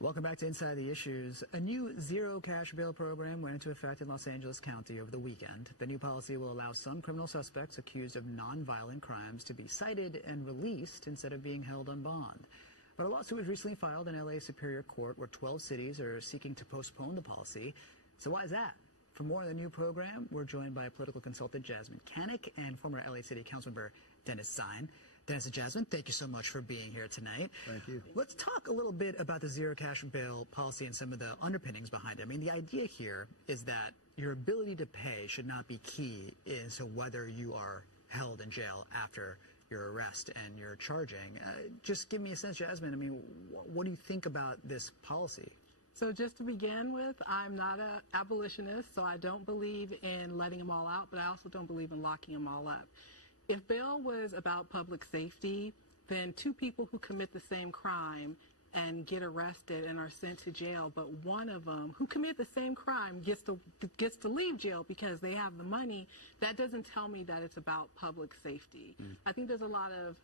Welcome back to Inside the Issues. A new zero cash bail program went into effect in Los Angeles County over the weekend. The new policy will allow some criminal suspects accused of nonviolent crimes to be cited and released instead of being held on bond. But a lawsuit was recently filed in LA Superior Court where 12 cities are seeking to postpone the policy. So why is that? For more on the new program, we're joined by political consultant Jasmine Canick and former LA City Councilmember Dennis Zine. Dennis and Jasmine, thank you so much for being here tonight. Thank you. Let's talk a little bit about the zero cash bail policy and some of the underpinnings behind it. I mean, the idea here is that your ability to pay should not be key as to whether you are held in jail after your arrest and your charging. Just give me a sense, Jasmine, I mean, what do you think about this policy? So just to begin with, I'm not an abolitionist, so I don't believe in letting them all out, but I also don't believe in locking them all up. If bail was about public safety, then two people who commit the same crime and get arrested and are sent to jail, but one of them who commit the same crime gets to leave jail because they have the money, that doesn't tell me that it's about public safety. I think there's a lot of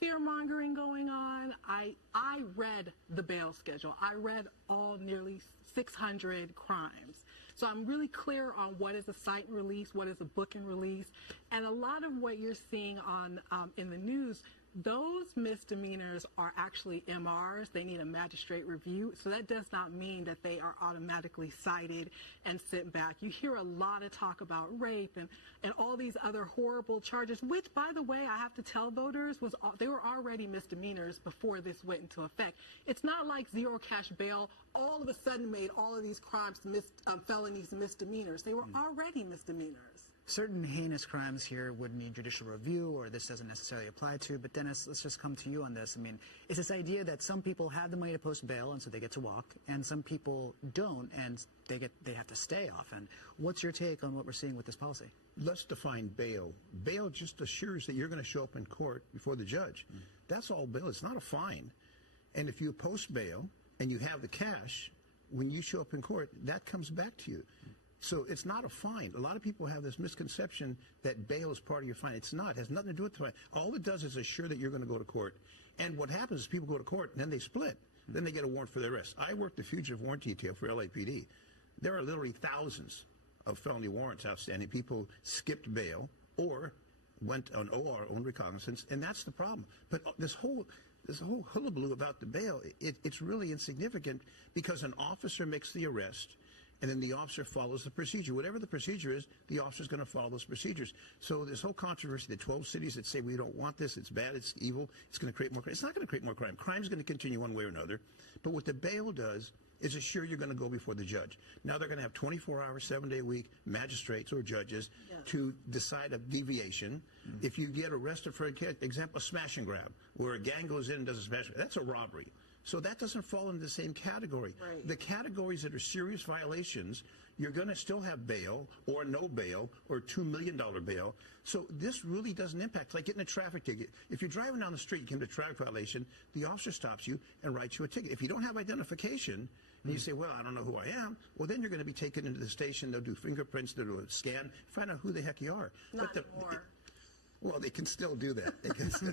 fear-mongering going on. I read the bail schedule. I read all nearly 600 crimes. So I'm really clear on what is a cite and release, what is a book and release. And a lot of what you're seeing on in the news, those misdemeanors are actually MRs. They need a magistrate review. So that does not mean that they are automatically cited and sent back. You hear a lot of talk about rape and all these other horrible charges, which, by the way, I have to tell voters, they were already misdemeanors before this went into effect. It's not like zero cash bail all of a sudden made all of these crimes felonies misdemeanors. They were already misdemeanors. Certain heinous crimes here would need judicial review, or this doesn't necessarily apply to. But Dennis, let's just come to you on this. I mean, it's this idea that some people have the money to post bail, and so they get to walk, and some people don't, and they have to stay often. What's your take on what we're seeing with this policy? Let's define bail. Bail just assures that you're going to show up in court before the judge. That's all bail. It's not a fine. And if you post bail and you have the cash, when you show up in court, that comes back to you. So it's not a fine. A lot of people have this misconception that bail is part of your fine. It's not. It has nothing to do with the fine. All it does is assure that you're going to go to court. And what happens is people go to court and then they split. Then they get a warrant for their arrest. I worked the fugitive warrant detail for LAPD. There are literally thousands of felony warrants outstanding. People skipped bail or went on OR, own recognizance, and that's the problem. But this whole hullabaloo about the bail, it's really insignificant because an officer makes the arrest, and then the officer follows the procedure. Whatever the procedure is, the officer's going to follow those procedures. So this whole controversy, the 12 cities that say we don't want this, it's bad, it's evil, it's going to create more crime. It's not going to create more crime. Crime is going to continue one way or another. But what the bail does is assure you're going to go before the judge. Now they're going to have 24-hour, 7-day-a-week magistrates or judges to decide a deviation. If you get arrested for, example, a smash and grab, where a gang goes in and does a smash and grab, that's a robbery. So that doesn't fall into the same category. Right. The categories that are serious violations, you're going to still have bail or no bail or $2 million bail. So this really doesn't impact. It's like getting a traffic ticket. If you're driving down the street, you get a traffic violation, the officer stops you and writes you a ticket. If you don't have identification, and you say, well, I don't know who I am, well, then you're going to be taken into the station. They'll do fingerprints, they'll do a scan, find out who the heck you are. Not anymore. Well, they can still do that. They can still,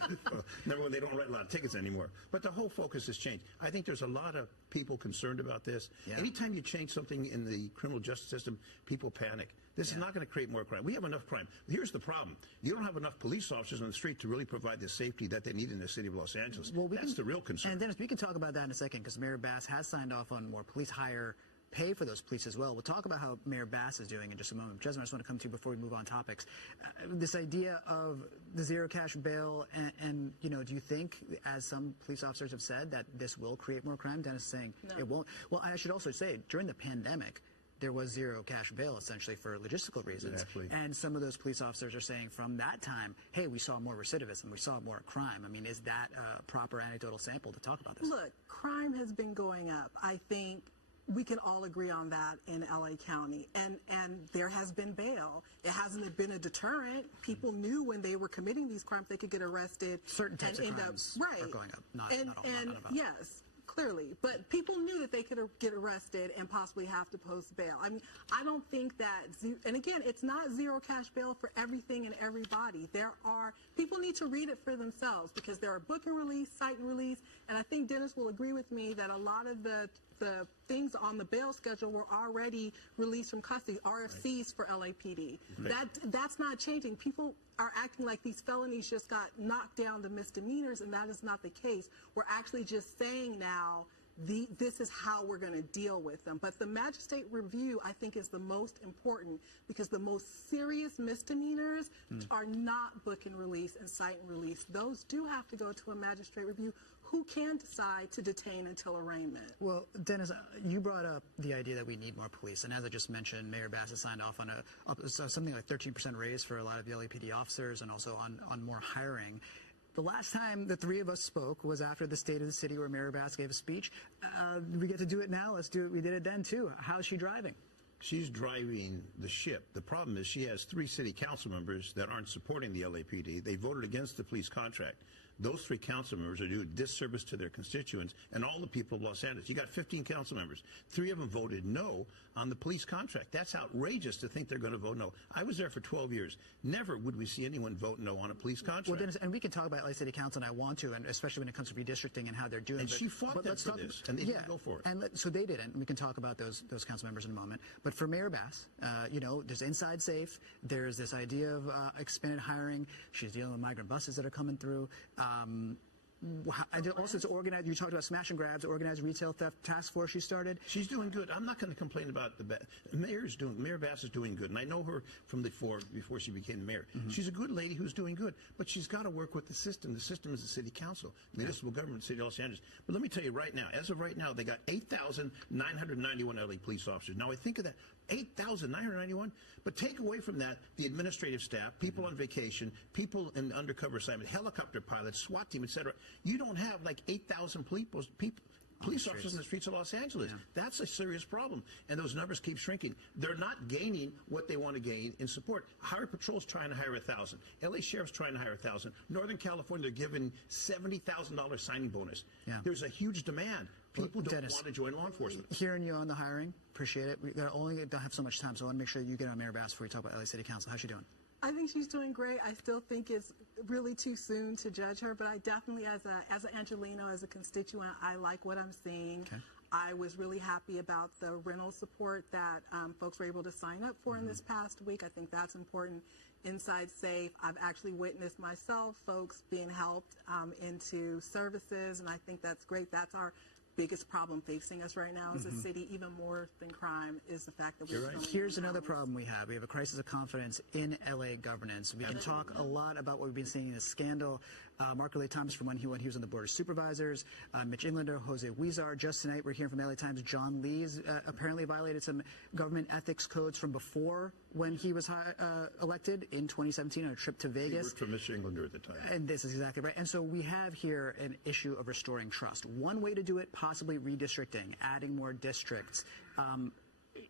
remember when they don't write a lot of tickets anymore. But the whole focus has changed. I think there's a lot of people concerned about this. Yeah. Anytime you change something in the criminal justice system, people panic. This is not going to create more crime. We have enough crime. Here's the problem. You don't have enough police officers on the street to really provide the safety that they need in the city of Los Angeles. Well, that's the real concern. And Dennis, we can talk about that in a second because Mayor Bass has signed off on more police hire pay for those police as well. We'll talk about how Mayor Bass is doing in just a moment. Jasmine, I just want to come to you before we move on topics. This idea of the zero cash bail and, you know, do you think, as some police officers have said, that this will create more crime? Dennis is saying it won't. Well, I should also say, during the pandemic, there was zero cash bail essentially for logistical reasons. Exactly. And some of those police officers are saying from that time, hey, we saw more recidivism, we saw more crime. I mean, is that a proper anecdotal sample to talk about this? Look, crime has been going up. I think we can all agree on that in LA County. And there has been bail. It hasn't been a deterrent. People knew when they were committing these crimes they could get arrested. Certain types of crimes are going up, not all. Yes. clearly. But people knew that they could get arrested and possibly have to post bail. I mean, I don't think that, and again, it's not zero cash bail for everything and everybody. People need to read it for themselves because there are book and release, cite and release, and I think Dennis will agree with me that a lot of the things on the bail schedule were already released from custody, RFCs for LAPD. Right. That's not changing. People are acting like these felonies just got knocked down to misdemeanors, and that is not the case. We're actually just saying now this is how we're going to deal with them. But the magistrate review, I think, is the most important because the most serious misdemeanors are not book and release and cite and release. Those do have to go to a magistrate review who can decide to detain until arraignment. Well, Dennis, you brought up the idea that we need more police, and as I just mentioned, Mayor Bass has signed off on something like 13% raise for a lot of the LAPD officers and also on more hiring. The last time the three of us spoke was after the State of the City where Mayor Bass gave a speech. We get to do it now. Let's do it. We did it then, too. How's she driving? She's driving the ship. The problem is she has 3 city council members that aren't supporting the LAPD. They voted against the police contract. Those 3 council members are doing disservice to their constituents and all the people of Los Angeles. You got 15 council members. 3 of them voted no on the police contract. That's outrageous to think they're going to vote no. I was there for 12 years. Never would we see anyone vote no on a police contract. Well, Dennis, and we can talk about LA City Council, and I want to, and especially when it comes to redistricting and how they're doing. And she fought them for this, and they didn't go for it. And so they didn't. And we can talk about those council members in a moment. But for Mayor Bass, there's Inside Safe. There's this idea of expanded hiring. She's dealing with migrant buses that are coming through. Also, it's organized. You talked about smash and grabs, organized retail theft task force she started. She's doing good. I'm not going to complain about Mayor Bass is doing good, and I know her from before she became mayor. She's a good lady who's doing good, but she's got to work with the system. The system is the city council, municipal government, city of Los Angeles. But let me tell you right now, as of right now, they got 8,991 LA police officers. Now I think of that, 8,991. But take away from that the administrative staff, people on vacation, people in undercover assignment, helicopter pilots, SWAT team, etc. You don't have like 8,000 police officers in the streets of Los Angeles. Yeah. That's a serious problem, and those numbers keep shrinking. They're not gaining what they want to gain in support. Highway Patrol's trying to hire 1,000. LA Sheriff's trying to hire 1,000. Northern California, they're giving $70,000 signing bonus. Yeah. There's a huge demand. People don't want to join law enforcement. Hearing you on the hiring, appreciate it. We don't have so much time, so I want to make sure you get on Mayor Bass before we talk about LA City Council. How's she doing? I think she's doing great. I still think it's really too soon to judge her, but I definitely, as an Angelino, as a constituent, I like what I'm seeing. Okay. I was really happy about the rental support that folks were able to sign up for in this past week. I think that's important. Inside Safe, I've actually witnessed myself folks being helped into services, and I think that's great. That's our biggest problem facing us right now as a city, even more than crime, is the fact that we're Here's another problem we have. We have a crisis of confidence in LA governance. We can talk a lot about what we've been seeing in the scandal. Mark Lee Thomas from when he was on the Board of Supervisors, Mitch Englander, Jose Huizar. Just tonight we're hearing from LA Times, John Lee's apparently violated some government ethics codes from before when he was elected in 2017 on a trip to Vegas. He worked for Mitch Englander at the time. And this is exactly right. And so we have here an issue of restoring trust. One way to do it, possibly redistricting, adding more districts.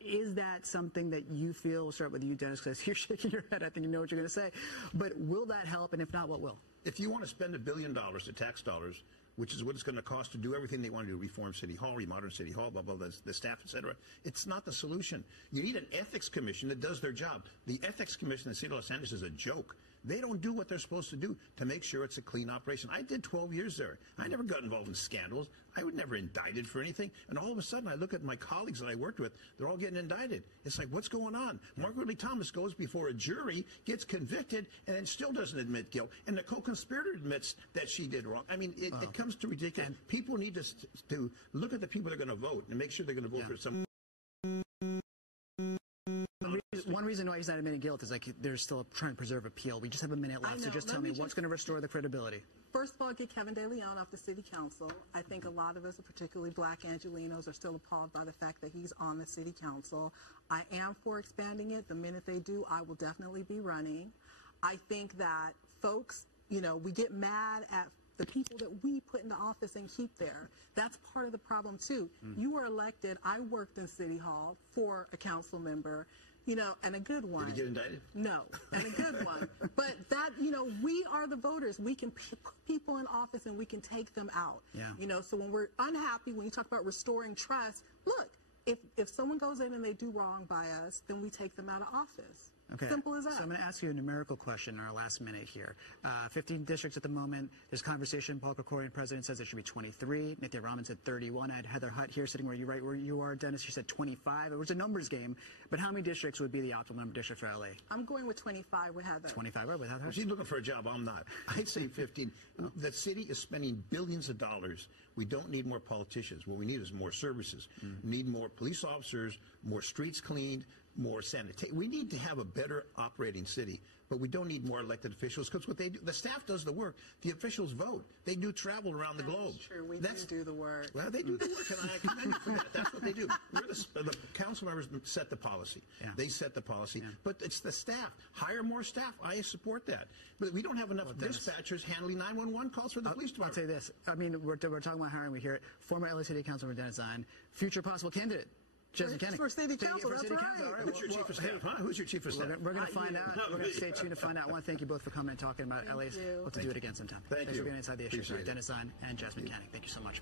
Is that something that you feel, we'll start with you, Dennis, because you're shaking your head. I think you know what you're going to say. But will that help? And if not, what will? If you want to spend $1 billion to tax dollars, which is what it's going to cost to do everything they want to do, reform City Hall, remodern City Hall, blah, blah, blah, the staff, et cetera, it's not the solution. You need an ethics commission that does their job. The ethics commission in the city of Los Angeles is a joke. They don't do what they're supposed to do to make sure it's a clean operation. I did 12 years there. I never got involved in scandals. I was never indicted for anything. And all of a sudden, I look at my colleagues that I worked with. They're all getting indicted. It's like, what's going on? Margaret Lee Thomas goes before a jury, gets convicted, and then still doesn't admit guilt. And the co-conspirator admits that she did wrong. I mean, it comes to ridiculous. And people need to look at the people that are going to vote and make sure they're going to vote for some. One reason why he's not admitting guilt is like they're still trying to preserve appeal. We just have a minute left, so just tell me what's going to restore the credibility. First of all, get Kevin De Leon off the city council. I think a lot of us, particularly black Angelinos, are still appalled by the fact that he's on the city council. I am for expanding it. The minute they do, I will definitely be running. I think that folks, we get mad at the people that we put into office and keep there. That's part of the problem, too. You were elected. I worked in City Hall for a council member. And a good one. Did he get indicted? No, and a good one. But that, we are the voters. We can put people in office and we can take them out. Yeah. So when we're unhappy, when you talk about restoring trust, look, if someone goes in and they do wrong by us, then we take them out of office. Okay. Simple as that. So I'm going to ask you a numerical question in our last minute here. 15 districts at the moment. There's conversation. Paul Krikorian, president, says there should be 23. Nathan Rahman said 31. I had Heather Hutt here sitting right where you are, Dennis. She said 25. It was a numbers game. But how many districts would be the optimal number of districts for LA? I'm going with 25 with Heather. 25 with Heather? She's looking for a job. I'm not. I'd say 15. The city is spending billions of dollars. We don't need more politicians. What we need is more services. We need more police officers, more streets cleaned, more sanitation. We need to have a better operating city, but we don't need more elected officials because what they do, the staff does the work. The officials vote. They do travel around the globe. That's true. We do the work. Well, they do the work, and I commend you for that. That's what they do. The council members set the policy. Yeah. They set the policy, Yeah. but it's the staff. Hire more staff. I support that. But we don't have enough dispatchers handling 911 calls for the police department. I'll say this. I mean, we're talking about hiring. We hear it. Former LA City Councilmember Dennis Zine, future possible candidate. For city council, that's right. Who's your chief of staff? Who's your chief of staff? We're going to find out. We're going to stay tuned to find out. I want to thank you both for coming and talking about LA's. We'll have to do it again sometime. Thank Thanks you. for being inside the issue. Appreciate it. Dennis Zine and Jasmine Canning. Thank you so much.